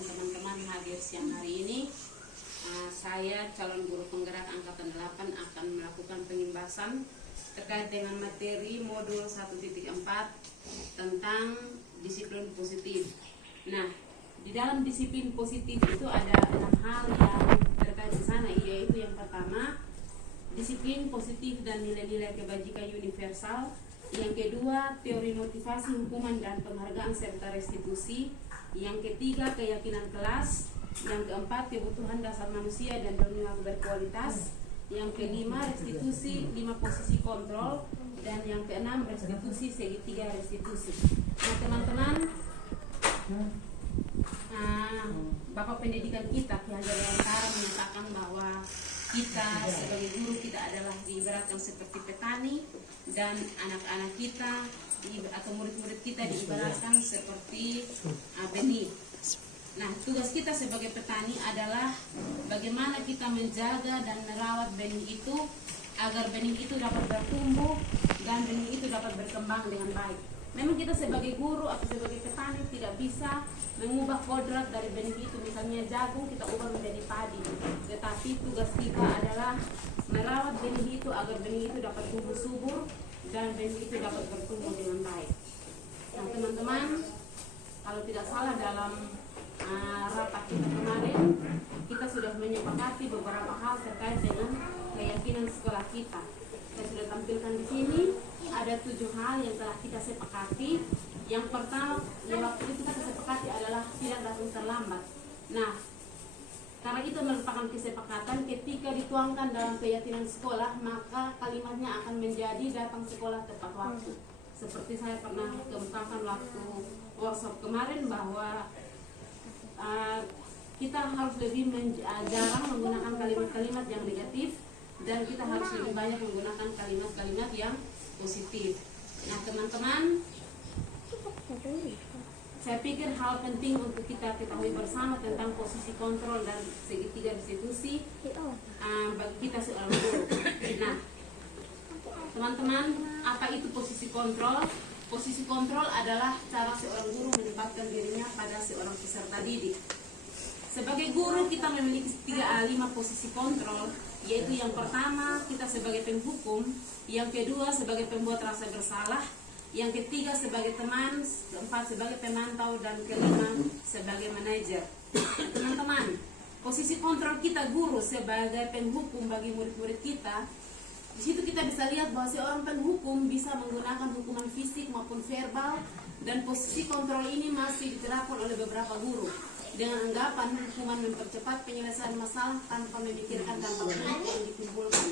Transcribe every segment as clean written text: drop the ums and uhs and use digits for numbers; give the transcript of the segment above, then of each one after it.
dan teman-teman hadir siang hari ini. Saya calon guru penggerak angkatan 8 akan melakukan pengimbasan terkait dengan materi modul 1.4 tentang disiplin positif. Nah, di dalam disiplin positif itu ada 6 hal yang terkait di sana, yaitu yang pertama, disiplin positif dan nilai-nilai kebajikan universal. Yang kedua, teori motivasi, hukuman dan penghargaan serta restitusi. Yang ketiga, keyakinan kelas. Yang keempat, kebutuhan dasar manusia dan dunia berkualitas. Yang kelima, restitusi 5 posisi kontrol. Dan yang keenam, restitusi segitiga restitusi. Nah, teman-teman, Bapak Pendidikan kita, Ki Hajar Dewantara, menyatakan bahwa kita sebagai guru kita adalah diibaratkan seperti petani, dan anak-anak kita atau murid-murid kita diibaratkan seperti benih. Nah, tugas kita sebagai petani adalah bagaimana kita menjaga dan merawat benih itu agar benih itu dapat bertumbuh dan benih itu dapat berkembang dengan baik. Memang kita sebagai guru atau sebagai petani tidak bisa mengubah kodrat dari benih itu. Misalnya jagung kita ubah menjadi padi, tetapi tugas kita adalah merawat benih itu agar benih itu dapat tumbuh subur dan benih itu dapat bertumbuh dengan baik. Nah, teman-teman, kalau tidak salah dalam rapat kita kemarin, kita sudah menyepakati beberapa hal terkait dengan keyakinan sekolah kita. Saya sudah tampilkan di sini ada 7 hal yang telah kita sepakati. Yang pertama, yang waktu itu kita sepakati adalah tidak datang terlambat. Nah, karena itu merupakan kesepakatan, ketika dituangkan dalam keyakinan sekolah, maka kalimatnya akan menjadi datang sekolah tepat waktu. Seperti saya pernah kemukakan waktu workshop kemarin bahwa kita harus lebih jarang menggunakan kalimat-kalimat yang negatif, dan kita harus lebih banyak menggunakan kalimat-kalimat yang positif. Nah, teman-teman, saya pikir hal penting untuk kita ketahui bersama tentang posisi kontrol dan segitiga restitusi bagi kita seorang guru. Nah, teman-teman, apa itu posisi kontrol? Posisi kontrol adalah cara seorang guru menempatkan dirinya pada seorang peserta didik. Sebagai guru kita memiliki 5 posisi kontrol, yaitu yang pertama kita sebagai penghukum, yang kedua sebagai pembuat rasa bersalah, yang ketiga sebagai teman, keempat sebagai pemantau, dan kelima sebagai manajer. Teman-teman, posisi kontrol kita guru sebagai penghukum bagi murid-murid kita. Di situ kita bisa lihat bahwa seorang penghukum bisa menggunakan hukuman fisik maupun verbal, dan posisi kontrol ini masih diterapkan oleh beberapa guru dengan anggapan hukuman mempercepat penyelesaian masalah tanpa memikirkan dampak yang ditimbulkan.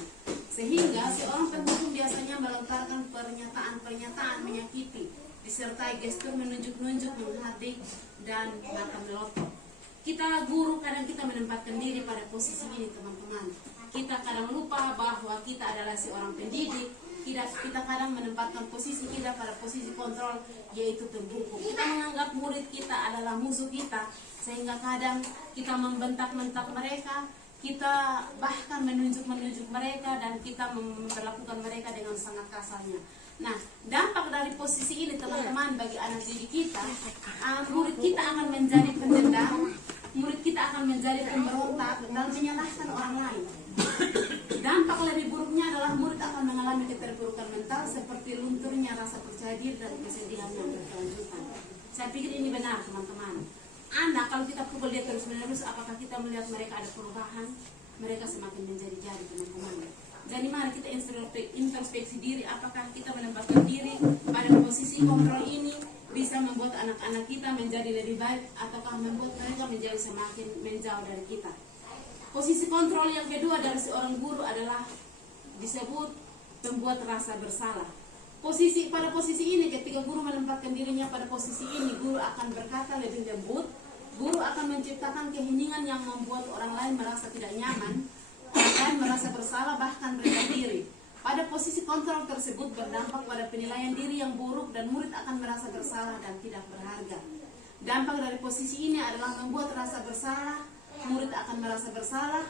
Sehingga seorang penghukum biasanya melontarkan pernyataan-pernyataan menyakiti, disertai gestur menunjuk-nunjuk, menghadik, dan mata melotot. Kita guru kadang kita menempatkan diri pada posisi ini, teman-teman. Kita kadang lupa bahwa kita adalah seorang pendidik. Kita kadang menempatkan posisi kita pada posisi kontrol, yaitu penghukum. Kita menganggap murid kita adalah musuh kita, sehingga kadang kita membentak-bentak mereka, kita bahkan menunjuk-menunjuk mereka, dan kita memperlakukan mereka dengan sangat kasarnya. Nah, dampak dari posisi ini, teman-teman, bagi anak didik kita, murid kita akan menjadi pendendam, murid kita akan menjadi pemberontak dan menyalahkan orang lain. Dampak lebih buruknya adalah murid akan mengalami keterpurukan mental seperti lunturnya rasa percaya diri dan kesedihan yang berkelanjutan. Saya pikir ini benar, teman-teman. Anda kalau kita pukul dia terus-menerus, apakah kita melihat mereka ada perubahan? Mereka semakin menjadi-jadi, teman-teman. Dari mana kita introspeksi diri, apakah kita menempatkan diri pada posisi kontrol ini bisa membuat anak-anak kita menjadi lebih baik, ataukah membuat mereka menjadi semakin menjauh dari kita? Posisi kontrol yang kedua dari seorang guru adalah disebut pembuat rasa bersalah. Pada posisi ini, ketika guru menempatkan dirinya pada posisi ini, guru akan berkata lebih lembut, guru akan menciptakan keheningan yang membuat orang lain merasa tidak nyaman, orang lain merasa bersalah, bahkan mereka diri. Pada posisi kontrol tersebut berdampak pada penilaian diri yang buruk, dan murid akan merasa bersalah dan tidak berharga. Dampak dari posisi ini adalah membuat rasa bersalah, murid akan merasa bersalah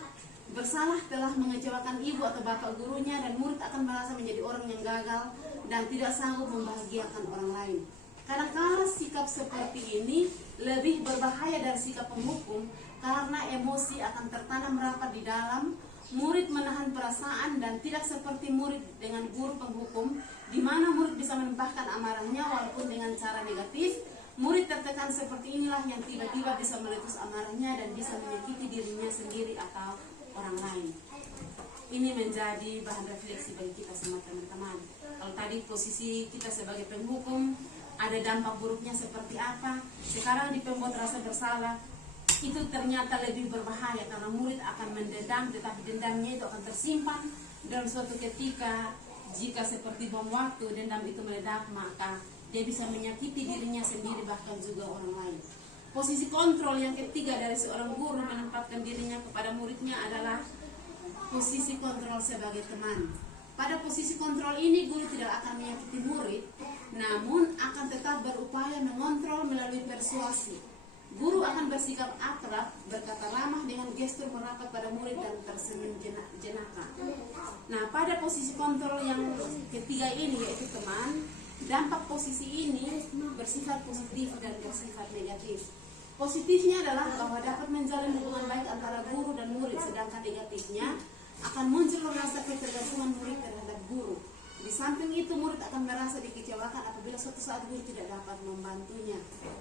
telah mengecewakan ibu atau bapak gurunya, dan murid akan merasa menjadi orang yang gagal dan tidak sanggup membahagiakan orang lain. Kadang-kadang sikap seperti ini lebih berbahaya dari sikap penghukum karena emosi akan tertanam rapat di dalam. Murid menahan perasaan dan tidak seperti murid dengan guru penghukum, di mana murid bisa menumpahkan amarahnya walaupun dengan cara negatif. Murid tertekan seperti inilah yang tiba-tiba bisa meletus amarahnya dan bisa menyakiti dirinya sendiri atau orang lain. Ini menjadi bahan refleksi bagi kita semua teman-teman. Kalau tadi posisi kita sebagai penghukum, ada dampak buruknya seperti apa. Sekarang di pembuat rasa bersalah, itu ternyata lebih berbahaya karena murid akan mendendam, tetapi dendamnya itu akan tersimpan dalam suatu ketika. Jika seperti bom waktu dendam itu meledak, maka dia bisa menyakiti dirinya sendiri bahkan juga orang lain. Posisi kontrol yang ketiga dari seorang guru menempatkan dirinya kepada muridnya adalah posisi kontrol sebagai teman. Pada posisi kontrol ini guru tidak akan menyakiti murid, namun akan tetap berupaya mengontrol melalui persuasi. Guru akan bersikap akrab, berkata ramah dengan gestur merapat pada murid dan tersenyum jenaka. Nah, pada posisi kontrol yang ketiga ini yaitu teman, dampak posisi ini bersifat positif dan bersifat negatif. Positifnya adalah bahwa dapat menjalin hubungan baik antara guru dan murid, sedangkan negatifnya akan muncul rasa ketergantungan murid terhadap guru. Di samping itu murid akan merasa dikecewakan apabila suatu saat guru tidak dapat membantunya.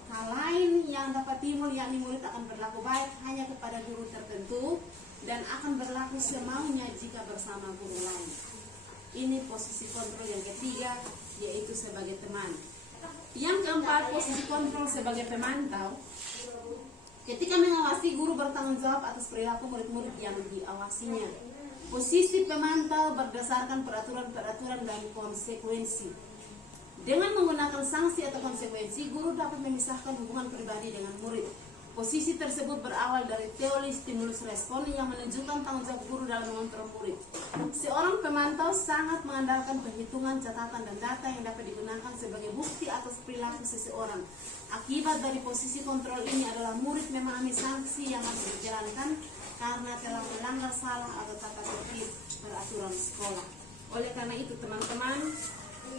Hal lain yang dapat timbul yakni murid akan berlaku baik hanya kepada guru tertentu dan akan berlaku semaunya jika bersama guru lain. Ini posisi kontrol yang ketiga, yaitu sebagai teman. Yang keempat, posisi kontrol sebagai pemantau. Ketika mengawasi, guru bertanggung jawab atas perilaku murid-murid yang diawasinya. Posisi pemantau berdasarkan peraturan-peraturan dan konsekuensi. Dengan menggunakan sanksi atau konsekuensi, guru dapat memisahkan hubungan pribadi dengan murid. Posisi tersebut berawal dari teori stimulus respon yang menunjukkan tanggung jawab guru dalam mengontrol murid. Seorang pemantau sangat mengandalkan perhitungan, catatan, dan data yang dapat digunakan sebagai bukti atas perilaku seseorang. Akibat dari posisi kontrol ini adalah murid memahami sanksi yang harus dijalankan karena telah melanggar salah atau tata tertib peraturan sekolah. Oleh karena itu teman-teman,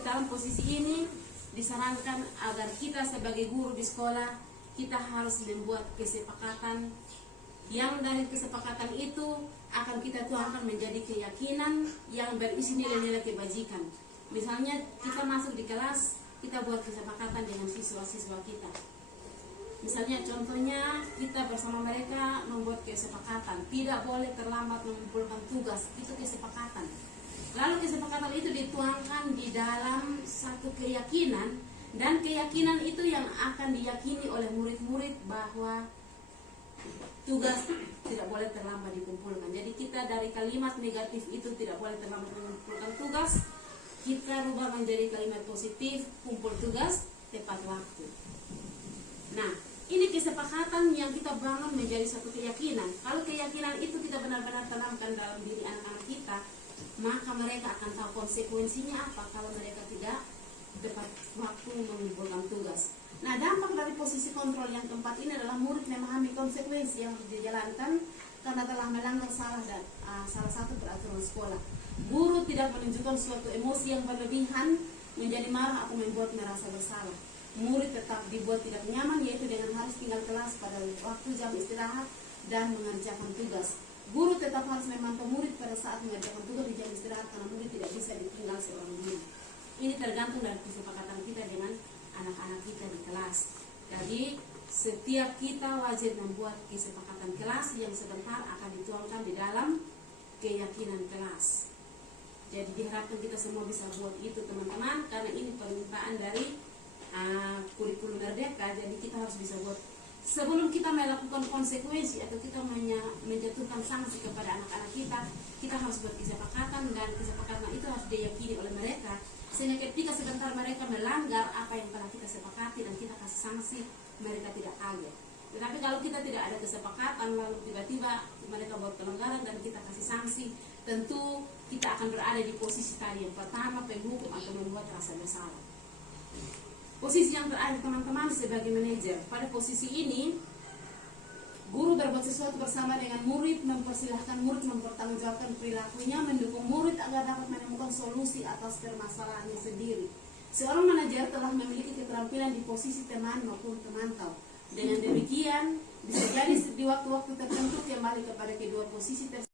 dalam posisi ini disarankan agar kita sebagai guru di sekolah, kita harus membuat kesepakatan yang dari kesepakatan itu akan kita tuangkan menjadi keyakinan yang berisi nilai-nilai kebajikan. Misalnya kita masuk di kelas, kita buat kesepakatan dengan siswa-siswa kita. Misalnya contohnya kita bersama mereka membuat kesepakatan tidak boleh terlambat mengumpulkan tugas, itu kesepakatan. Lalu kesepakatan itu dituangkan di dalam satu keyakinan, dan keyakinan itu yang akan diyakini oleh murid-murid bahwa tugas tidak boleh terlambat dikumpulkan. Jadi kita dari kalimat negatif itu tidak boleh terlambat mengumpulkan tugas, kita rubah menjadi kalimat positif, kumpul tugas tepat waktu. Nah, ini kesepakatan yang kita bangun menjadi satu keyakinan. Kalau keyakinan itu kita benar-benar tanamkan dalam diri anak-anak kita, maka mereka akan tahu konsekuensinya apa kalau mereka tidak tepat waktu mengumpulkan tugas. Nah, dampak dari posisi kontrol yang keempat ini adalah murid memahami konsekuensi yang harus dijalankan karena telah melanggar salah satu peraturan sekolah. Guru tidak menunjukkan suatu emosi yang berlebihan, menjadi marah atau membuat merasa bersalah. Murid tetap dibuat tidak nyaman, yaitu dengan harus tinggal kelas pada waktu jam istirahat dan mengerjakan tugas. Guru tetap harus memantau murid pada saat mengerjakan tugas di jam istirahat karena murid tidak bisa ditinggal seorang diri. Ini tergantung dari kesepakatan kita dengan anak-anak kita di kelas. Jadi setiap kita wajib membuat kesepakatan kelas yang sebentar akan dituangkan di dalam keyakinan kelas. Jadi diharapkan kita semua bisa buat itu teman-teman, karena ini permintaan dari kurikulum merdeka. Jadi kita harus bisa buat sebelum kita melakukan konsekuensi atau kita menjatuhkan sanksi kepada anak-anak kita, kita harus buat kesepakatan, dan kesepakatan itu harus diyakini oleh mereka, sehingga ketika sebentar mereka melanggar apa yang telah kita sepakati dan kita kasih sanksi, mereka tidak kaget. Tetapi kalau kita tidak ada kesepakatan lalu tiba-tiba mereka buat pelanggaran dan kita kasih sanksi, tentu kita akan berada di posisi tadi yang pertama, penghukum atau membuat rasa bersalah. Posisi yang terakhir teman-teman sebagai manajer. Pada posisi ini guru berbuat sesuatu bersama dengan murid, mempersilahkan murid mempertanggungjawabkan perilakunya, mendukung murid agar dapat menemukan solusi atas permasalahannya sendiri. Seorang manajer telah memiliki keterampilan di posisi teman maupun pemantau. Dengan demikian bisa jadi di waktu-waktu tertentu kembali kepada kedua posisi tersebut.